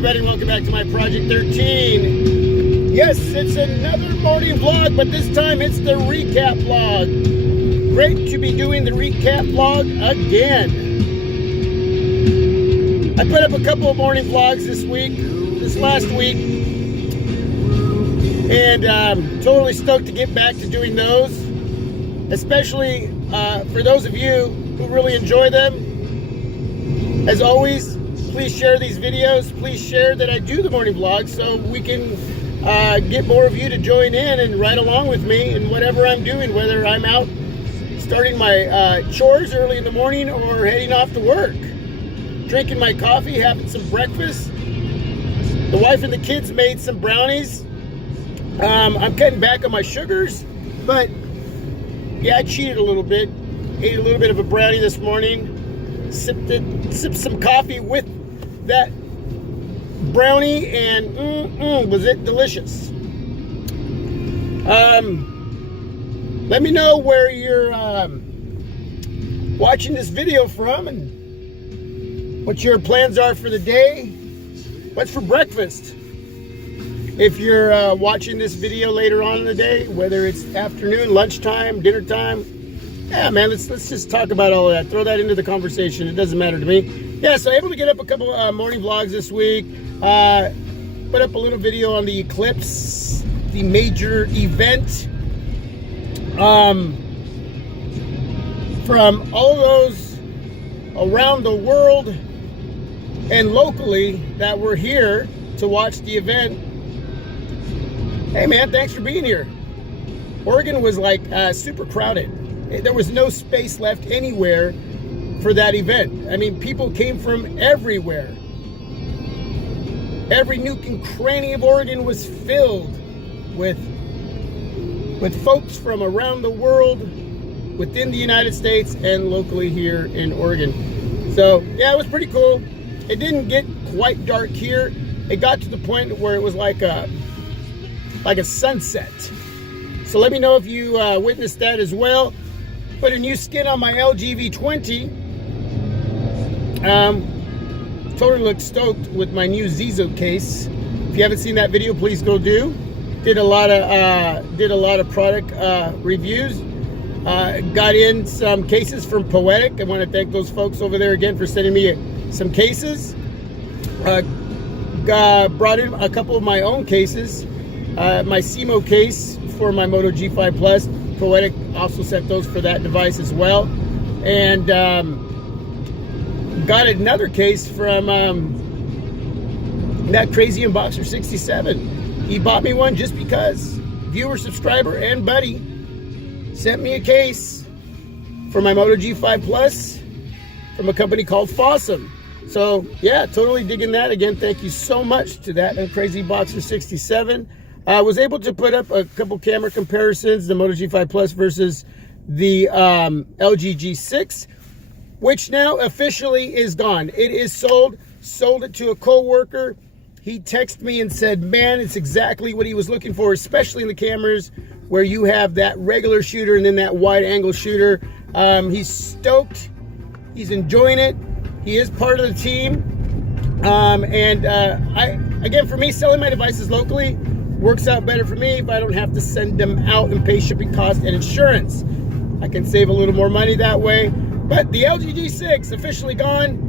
everybody, and welcome back to my Project 13. Yes, it's another morning vlog, but this time it's the recap vlog. Great to be doing the recap vlog again. I put up a couple of morning vlogs this last week, and totally stoked to get back to doing those, especially for those of you who really enjoy them. As always, please share these videos. Please share that I do the morning vlogs so we can get more of you to join in and ride along with me in whatever I'm doing, whether I'm out starting my chores early in the morning or heading off to work, drinking my coffee, having some breakfast. The wife and the kids made some brownies. I'm cutting back on my sugars, but yeah, I cheated a little bit. Ate a little bit of a brownie this morning. Sipped some coffee with that brownie, and was it delicious. Let me know where you're watching this video from and what your plans are for the day. What's for breakfast? If you're watching this video later on in the day, whether it's afternoon, lunchtime, dinner time, yeah, man, let's just talk about all of that. Throw that into the conversation. It doesn't matter to me. Yeah, so able to get up a couple morning vlogs this week. Put up a little video on the Eclipse, the major event. From all of those around the world and locally that were here to watch the event. Hey, man, thanks for being here. Oregon was like super crowded. There was no space left anywhere for that event. I mean, people came from everywhere. Every nook and cranny of Oregon was filled with folks from around the world, within the United States and locally here in Oregon. So yeah, it was pretty cool. It didn't get quite dark here. It got to the point where it was like a sunset. So let me know if you witnessed that as well. Put a new skin on my LG V20. Totally look stoked with my new Zizo case. If you haven't seen that video, please go do. Did a lot of product reviews. Got in some cases from Poetic. I want to thank those folks over there again for sending me some cases. Brought in a couple of my own cases. My CMO case for my Moto G5 Plus. Poetic also sent those for that device as well. And got another case from that crazy Unboxer 67. He bought me one just because. Viewer, subscriber, and buddy sent me a case for my Moto G5 Plus from a company called Fossum. So yeah, totally digging that. Again, thank you so much to that and Crazy Boxer 67. I was able to put up a couple camera comparisons, the Moto G5 Plus versus the LG G6, which now officially is gone. It is sold. Sold it to a co-worker. He texted me and said, man, it's exactly what he was looking for, especially in the cameras where you have that regular shooter and then that wide angle shooter. He's stoked. He's enjoying it. He is part of the team. Again, for me, selling my devices locally works out better for me if I don't have to send them out and pay shipping costs and insurance. I can save a little more money that way. But the LG G6 officially gone.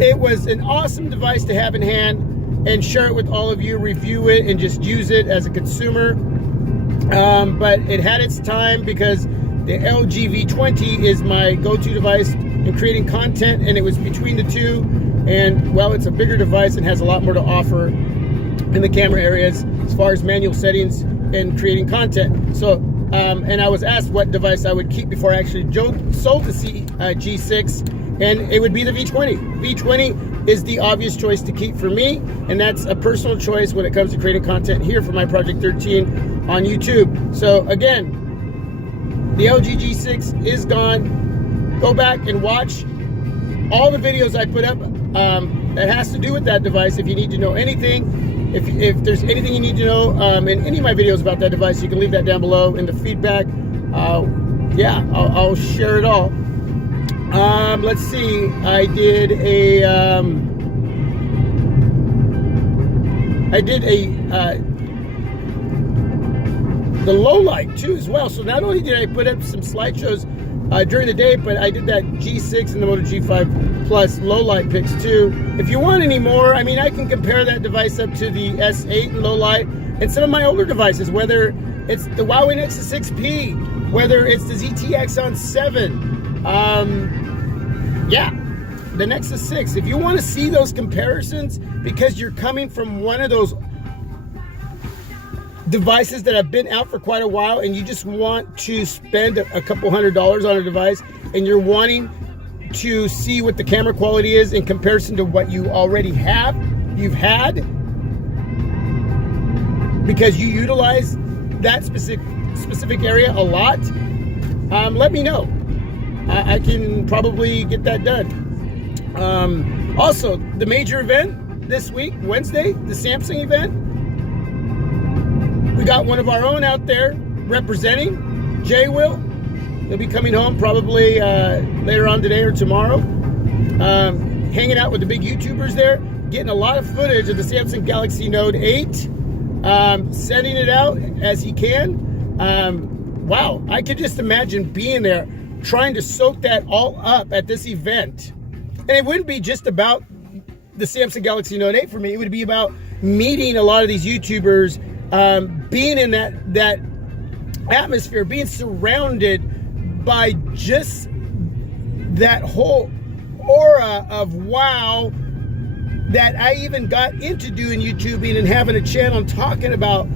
It was an awesome device to have in hand and share it with all of you, review it, and just use it as a consumer. But it had its time because the LG V20 is my go-to device in creating content, and it was between the two. And well, it's a bigger device and has a lot more to offer in the camera areas as far as manual settings and creating content. So, and I was asked what device I would keep before I actually sold the G6, and it would be the V20. V20 is the obvious choice to keep for me, and that's a personal choice when it comes to creating content here for my Project 13 on YouTube. So again, the LG G6 is gone. Go back and watch all the videos I put up that has to do with that device. If you need to know anything, if there's anything you need to know in any of my videos about that device, you can leave that down below in the feedback. Yeah, I'll share it all. Let's see. I did a I did the low light too as well. So not only did I put up some slideshows during the day, but I did that G6 and the Moto G5 Plus low light pics too. If you want any more, I mean, I can compare that device up to the S8 in low light and some of my older devices, whether it's the Huawei Nexus 6P, whether it's the ZTE on 7, yeah, the Nexus 6. If you want to see those comparisons because you're coming from one of those devices that have been out for quite a while and you just want to spend a couple $100s on a device and you're wanting to see what the camera quality is in comparison to what you already you've had, because you utilize that specific area a lot, let me know. I can probably get that done. Also, the major event this week, Wednesday, the Samsung event. We got one of our own out there representing, Jay will. He'll be coming home probably later on today or tomorrow. Hanging out with the big YouTubers there, getting a lot of footage of the Samsung Galaxy Note 8, sending it out as he can. Wow, I could just imagine being there, trying to soak that all up at this event. And it wouldn't be just about the Samsung Galaxy Note 8 for me. It would be about meeting a lot of these YouTubers, being in that atmosphere, being surrounded by just that whole aura of wow, that I even got into doing YouTubing and having a channel and talking about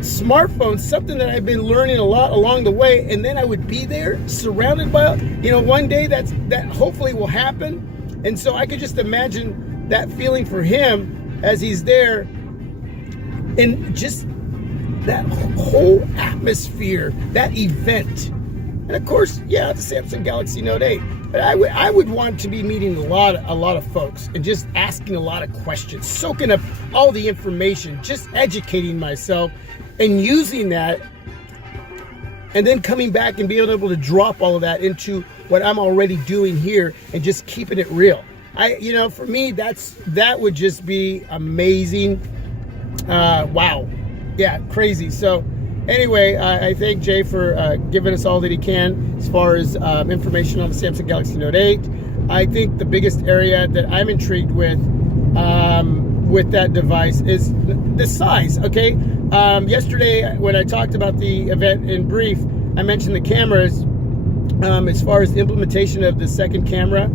smartphones, something that I've been learning a lot along the way. And then I would be there surrounded by, one day that hopefully will happen. And so I could just imagine that feeling for him as he's there, and just that whole atmosphere, that event. And of course, yeah, the Samsung Galaxy Note 8. But I would want to be meeting a lot of folks and just asking a lot of questions, soaking up all the information, just educating myself and using that, and then coming back and being able to drop all of that into what I'm already doing here and just keeping it real. For me, that would just be amazing. Wow. Yeah, crazy. So anyway, I thank Jay for giving us all that he can as far as information on the Samsung Galaxy Note 8. I think the biggest area that I'm intrigued with that device is the size, okay? Yesterday, when I talked about the event in brief, I mentioned the cameras as far as the implementation of the second camera,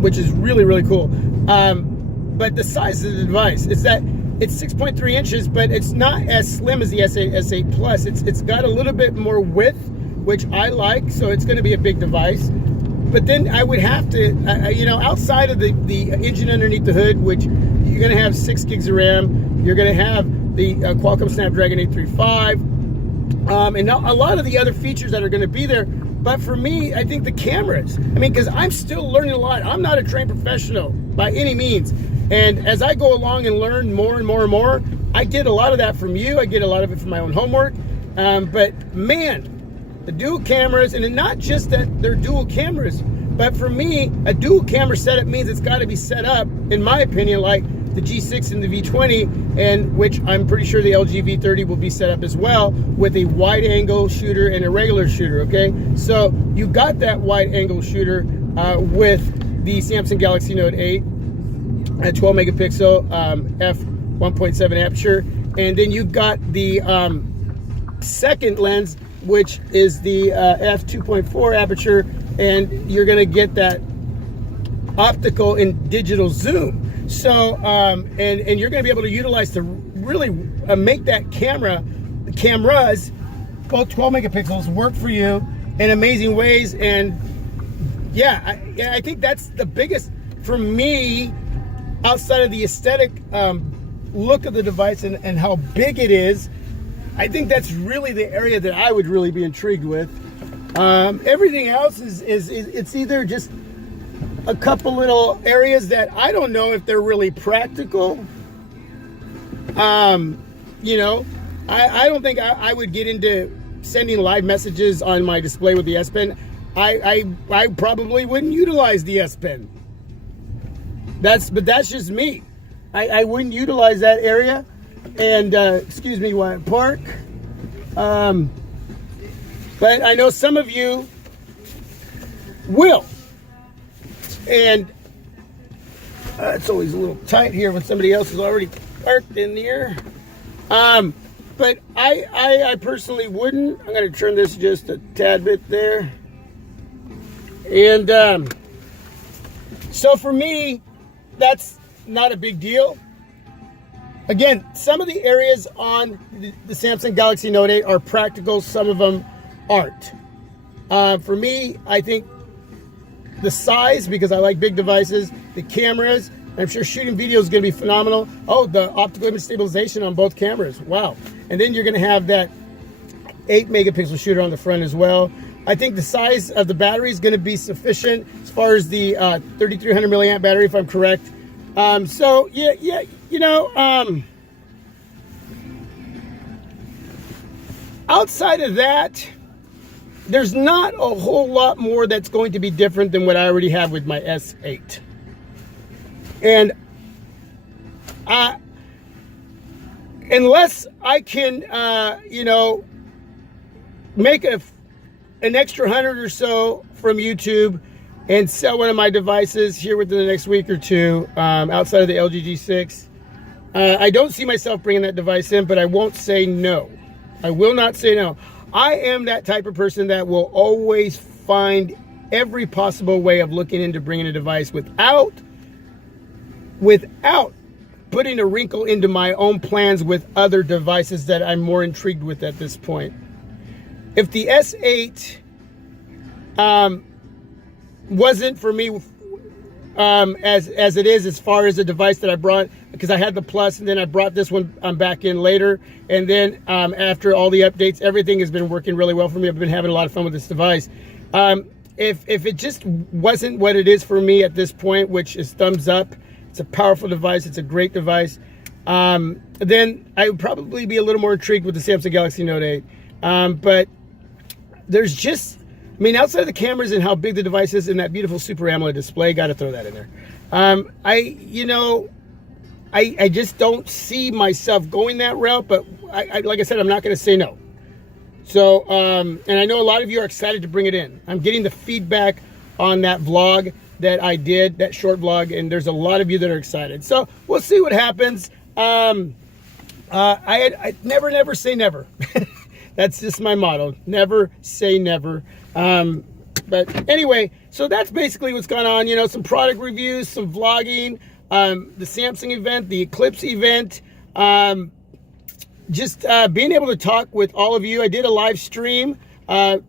which is really, really cool. But the size of the device, it's 6.3 inches, but it's not as slim as the S8, S8 Plus. It's got a little bit more width, which I like, so it's going to be a big device. But then I would have to, outside of the engine underneath the hood, which you're going to have 6 gigs of RAM, you're going to have the Qualcomm Snapdragon 835, and a lot of the other features that are going to be there. But for me, I think the cameras, because I'm still learning a lot. I'm not a trained professional by any means. And as I go along and learn more and more and more, I get a lot of that from you. I get a lot of it from my own homework. But man, the dual cameras, and not just that they're dual cameras, but for me, a dual camera setup means it's got to be set up, in my opinion, like the G6 and the V20, and which I'm pretty sure the LG V30 will be set up as well, with a wide angle shooter and a regular shooter, okay? So you got that wide angle shooter with the Samsung Galaxy Note 8 at 12 megapixel f1.7 aperture, and then you got the second lens, which is the f2.4 aperture, and you're gonna get that optical and digital zoom. So and you're gonna be able to utilize to really make that cameras, both 12 megapixels, work for you in amazing ways. And yeah, I think that's the biggest for me, outside of the aesthetic look of the device and how big it is. I think that's really the area that I would really be intrigued with. Everything else is it's either just a couple little areas that I don't know if they're really practical. I don't think I would get into sending live messages on my display with the S Pen. I probably wouldn't utilize the S Pen. But that's just me. I wouldn't utilize that area. And excuse me, Wyatt Park. But I know some of you will. And it's always a little tight here when somebody else is already parked in here. But I personally wouldn't. I'm going to turn this just a tad bit there. And so for me, that's not a big deal. Again, some of the areas on the Samsung Galaxy Note 8 are practical. Some of them aren't. For me, I think the size, because I like big devices, the cameras, I'm sure shooting video is going to be phenomenal. Oh, the optical image stabilization on both cameras. Wow. And then you're going to have that 8 megapixel shooter on the front as well. I think the size of the battery is going to be sufficient as far as the 3300 milliamp battery, if I'm correct. So, yeah, you know, outside of that, there's not a whole lot more that's going to be different than what I already have with my S8. And unless I can, you know, make an extra 100 or so from YouTube and sell one of my devices here within the next week or two, outside of the LG G6, I don't see myself bringing that device in, but I won't say no. I will not say no. I am that type of person that will always find every possible way of looking into bringing a device without putting a wrinkle into my own plans with other devices that I'm more intrigued with at this point. If the S8 wasn't for me as it is, as far as the device that I brought, because I had the Plus and then I brought this one back in later, and then after all the updates, everything has been working really well for me. I've been having a lot of fun with this device. If it just wasn't what it is for me at this point, which is thumbs up, it's a powerful device, it's a great device, then I would probably be a little more intrigued with the Samsung Galaxy Note 8. But there's just, I mean, outside of the cameras and how big the device is and that beautiful Super AMOLED display, got to throw that in there. I just don't see myself going that route, but like I said, I'm not going to say no. So, and I know a lot of you are excited to bring it in. I'm getting the feedback on that vlog that I did, that short vlog, and there's a lot of you that are excited. So we'll see what happens. I never say never. That's just my motto. Never say never. But anyway, so that's basically what's going on. You know, some product reviews, some vlogging, the Samsung event, the Eclipse event, just being able to talk with all of you. I did a live stream, and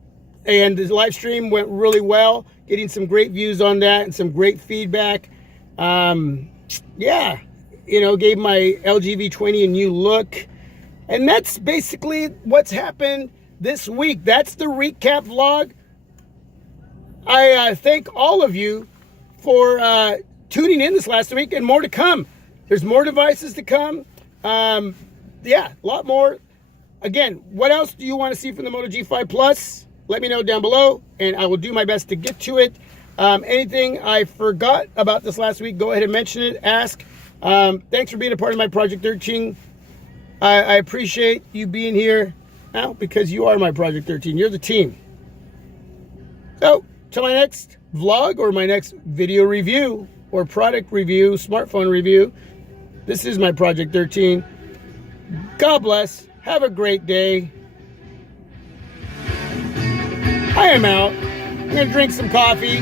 the live stream went really well, getting some great views on that and some great feedback. Yeah, you know, gave my LG V20 a new look. And that's basically what's happened this week. That's the recap vlog. I thank all of you for tuning in this last week, and more to come. There's more devices to come. Yeah, a lot more. Again, what else do you want to see from the Moto G5 Plus? Let me know down below, and I will do my best to get to it. Anything I forgot about this last week, go ahead and mention it, ask. Thanks for being a part of my Project 13. I appreciate you being here now, because you are my Project 13. You're the team. So, till my next vlog or my next video review or product review, smartphone review, this is my Project 13. God bless. Have a great day. I am out. I'm going to drink some coffee.